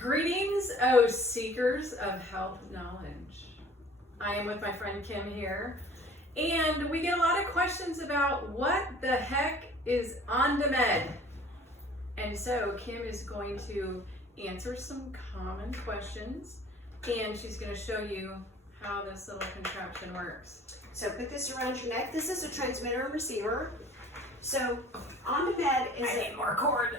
Greetings, oh seekers of health knowledge. I am with my friend Kim here, and we get a lot of questions about what the heck is Ondamed. And so Kim is going to answer some common questions, and she's going to show you how this little contraption works. So put this around your neck. This is a transmitter and receiver. So Ondamed is I need more cord.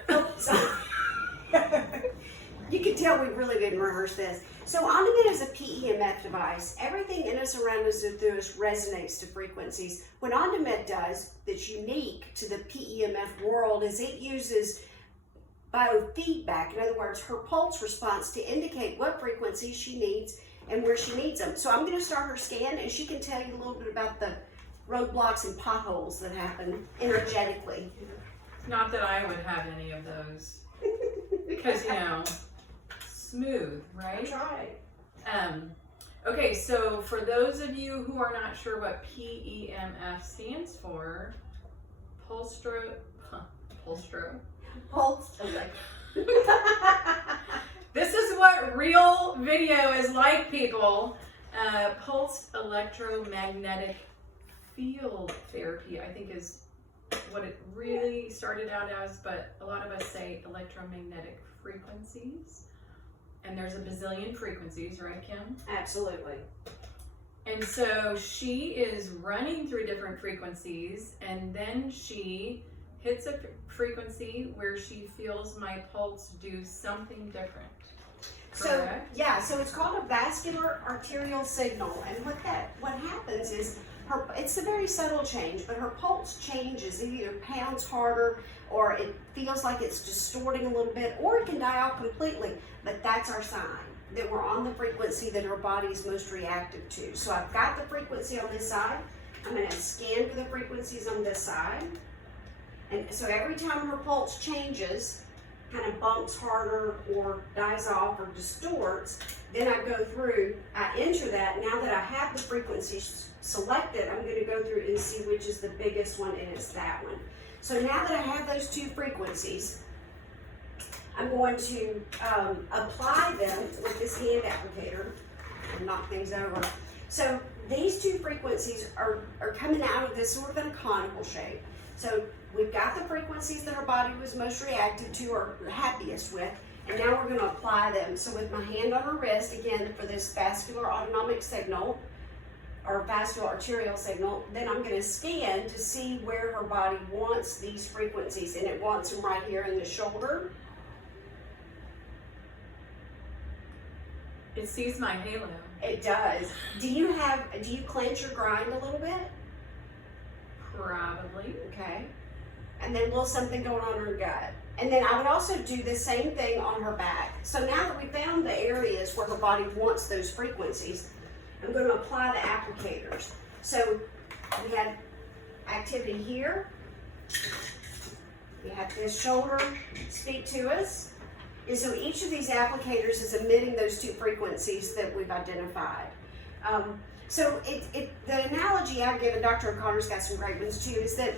You can tell we really didn't rehearse this. So Ondamed is a PEMF device. Everything in us, around us, and through us resonates to frequencies. What Ondamed does that's unique to the PEMF world is it uses biofeedback. In other words, her pulse response to indicate what frequencies she needs and where she needs them. So I'm going to start her scan, and she can tell you a little bit about the roadblocks and potholes that happen energetically. Not that I would have any of those. Because, you know, smooth, right? That's right. Okay, so for those of you who are not sure what PEMF stands for, Pulse. This is what real video is like, people. Pulsed electromagnetic field therapy, I think, is what it really started out as, but a lot of us say electromagnetic frequencies. And there's a bazillion frequencies, right, Kim? Absolutely. And so she is running through different frequencies, and then she hits a frequency where she feels my pulse do something different. Correct? So it's called a vascular arterial signal, and what happens is it's a very subtle change, but her pulse changes. It either pounds harder, or it feels like it's distorting a little bit, or it can die out completely. But that's our sign that we're on the frequency that her body is most reactive to. So I've got the frequency on this side. I'm going to scan for the frequencies on this side. And so every time her pulse changes, kind of bumps harder or dies off or distorts, then I go through, I enter that. Now that I have the frequencies selected, I'm going to go through and see which is the biggest one, and it's that one. So now that I have those two frequencies, I'm going to apply them with this hand applicator and knock things over. So these two frequencies are coming out of this sort of in a conical shape. So we've got the frequencies that our body was most reactive to or happiest with, and now we're going to apply them. So with my hand on her wrist, again, for this vascular autonomic signal, or vascular arterial signal, then I'm going to scan to see where her body wants these frequencies, and it wants them right here in the shoulder. It sees my halo. It does. Do you clench or grind a little bit? Probably. Okay. And then a little something going on in her gut. And then I would also do the same thing on her back. So now that we found the areas where her body wants those frequencies, I'm going to apply the applicators. So we had activity here. We have this shoulder speak to us. And so each of these applicators is emitting those two frequencies that we've identified. So the analogy I give, and Dr. O'Connor's got some great ones too, is that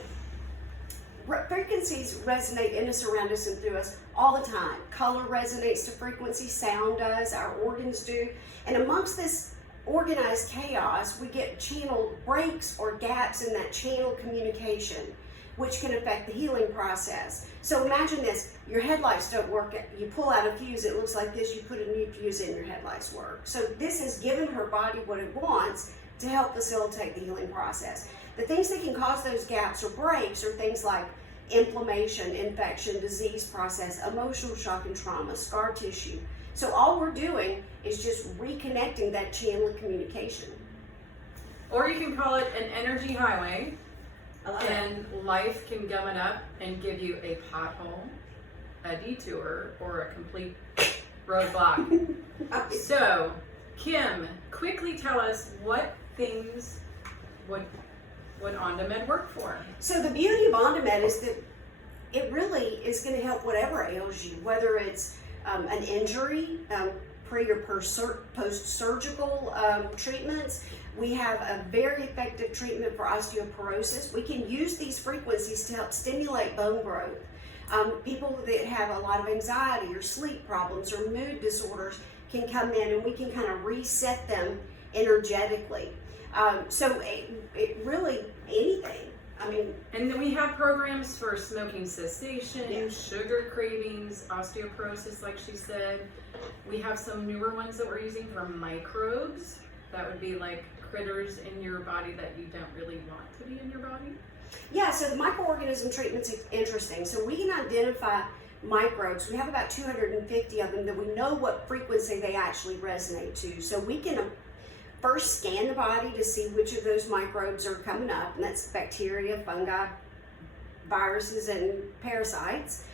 frequencies resonate in us, around us, and through us all the time. Color resonates to frequency, sound does, our organs do. And amongst this organized chaos, we get channel breaks or gaps in that channel communication, which can affect the healing process. So imagine this, your headlights don't work, you pull out a fuse, it looks like this, you put a new fuse in, your headlights work. So this has given her body what it wants to help facilitate the healing process. The things that can cause those gaps or breaks are things like inflammation, infection, disease process, emotional shock and trauma, scar tissue. So all we're doing is just reconnecting that channel of communication. Or you can call it an energy highway. And life can gum it up and give you a pothole, a detour, or a complete roadblock. So, Kim, quickly tell us what things would Ondamed work for? So the beauty of Ondamed is that it really is going to help whatever ails you, whether it's an injury, pre or post-surgical treatments. We have a very effective treatment for osteoporosis. We can use these frequencies to help stimulate bone growth. People that have a lot of anxiety or sleep problems or mood disorders can come in, and we can kind of reset them energetically. So it really, anything. I mean, and then we have programs for smoking cessation, Yeah. sugar cravings, osteoporosis, like she said. We have some newer ones that we're using for microbes. That would be like critters in your body that you don't really want to be in your body. yeah, so the microorganism treatment's interesting. So we can identify microbes. We have about 250 of them that we know what frequency they actually resonate to. So we can first scan the body to see which of those microbes are coming up, and that's bacteria, fungi, viruses, and parasites.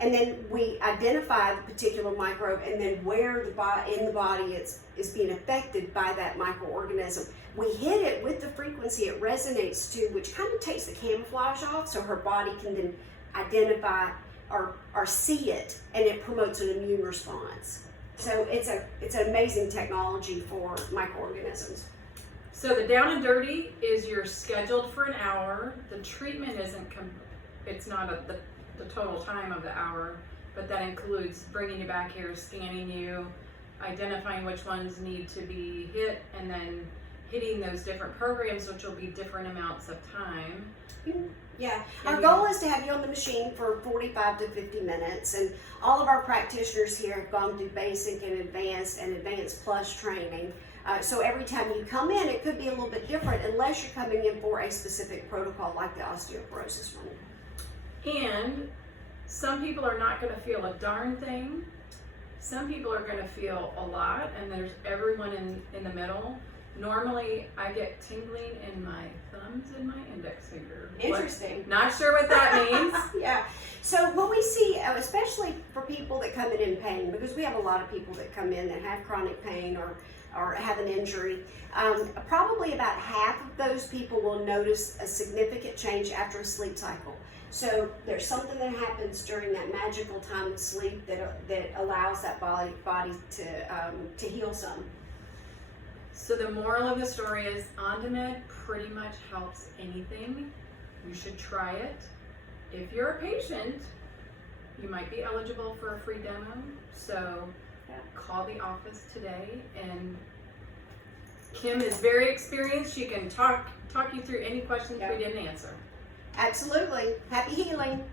And then we identify the particular microbe, and then where in the body is being affected by that microorganism. We hit it with the frequency it resonates to, which kind of takes the camouflage off, so her body can then identify or see it, and it promotes an immune response. So it's an amazing technology for microorganisms. So the down and dirty is you're scheduled for an hour. The treatment it's not the total time of the hour, but that includes bringing you back here, scanning you, identifying which ones need to be hit, and then hitting those different programs, which will be different amounts of time. Yeah, our goal is to have you on the machine for 45 to 50 minutes, and all of our practitioners here have gone through basic and advanced plus training. So every time you come in, it could be a little bit different unless you're coming in for a specific protocol like the osteoporosis one. And some people are not going to feel a darn thing. Some people are going to feel a lot, and there's everyone in the middle. Normally, I get tingling in my thumbs and my index finger. Interesting. Not sure what that means. Yeah. So what we see, especially for people that come in pain, because we have a lot of people that come in that have chronic pain or have an injury, probably about half of those people will notice a significant change after a sleep cycle. So there's something that happens during that magical time of sleep that allows that body to heal some. So the moral of the story is Ondamed pretty much helps anything. You should try it. If you're a patient, you might be eligible for a free demo. So call the office today, and Kim is very experienced. She can talk you through any questions we didn't answer. Absolutely. Happy healing.